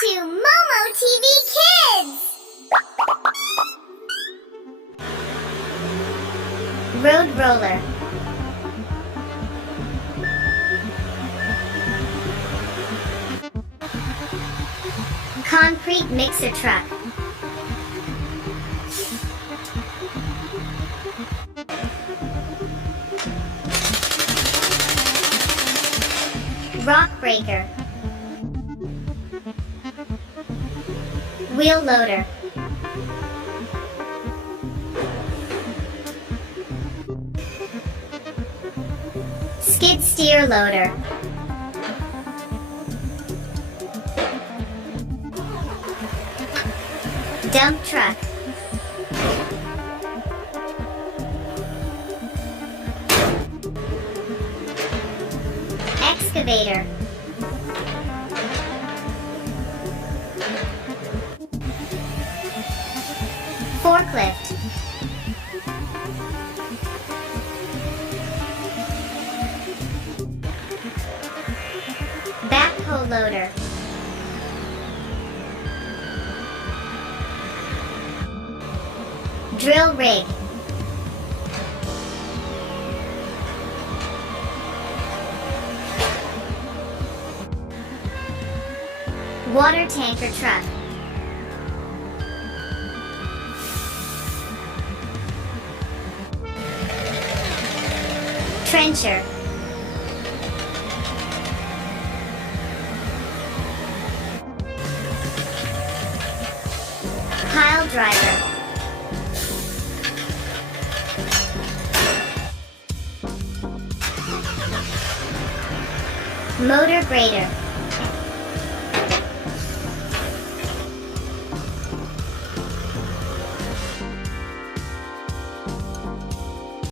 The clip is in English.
to Momo TV Kids! Road roller. Concrete mixer truck. Rock breaker. Wheel loader. Skid steer loader. Dump truck. Excavator. Forklift. Backhoe loader. Drill rig. Water tanker truck. Trencher. Pile driver. Motor grader.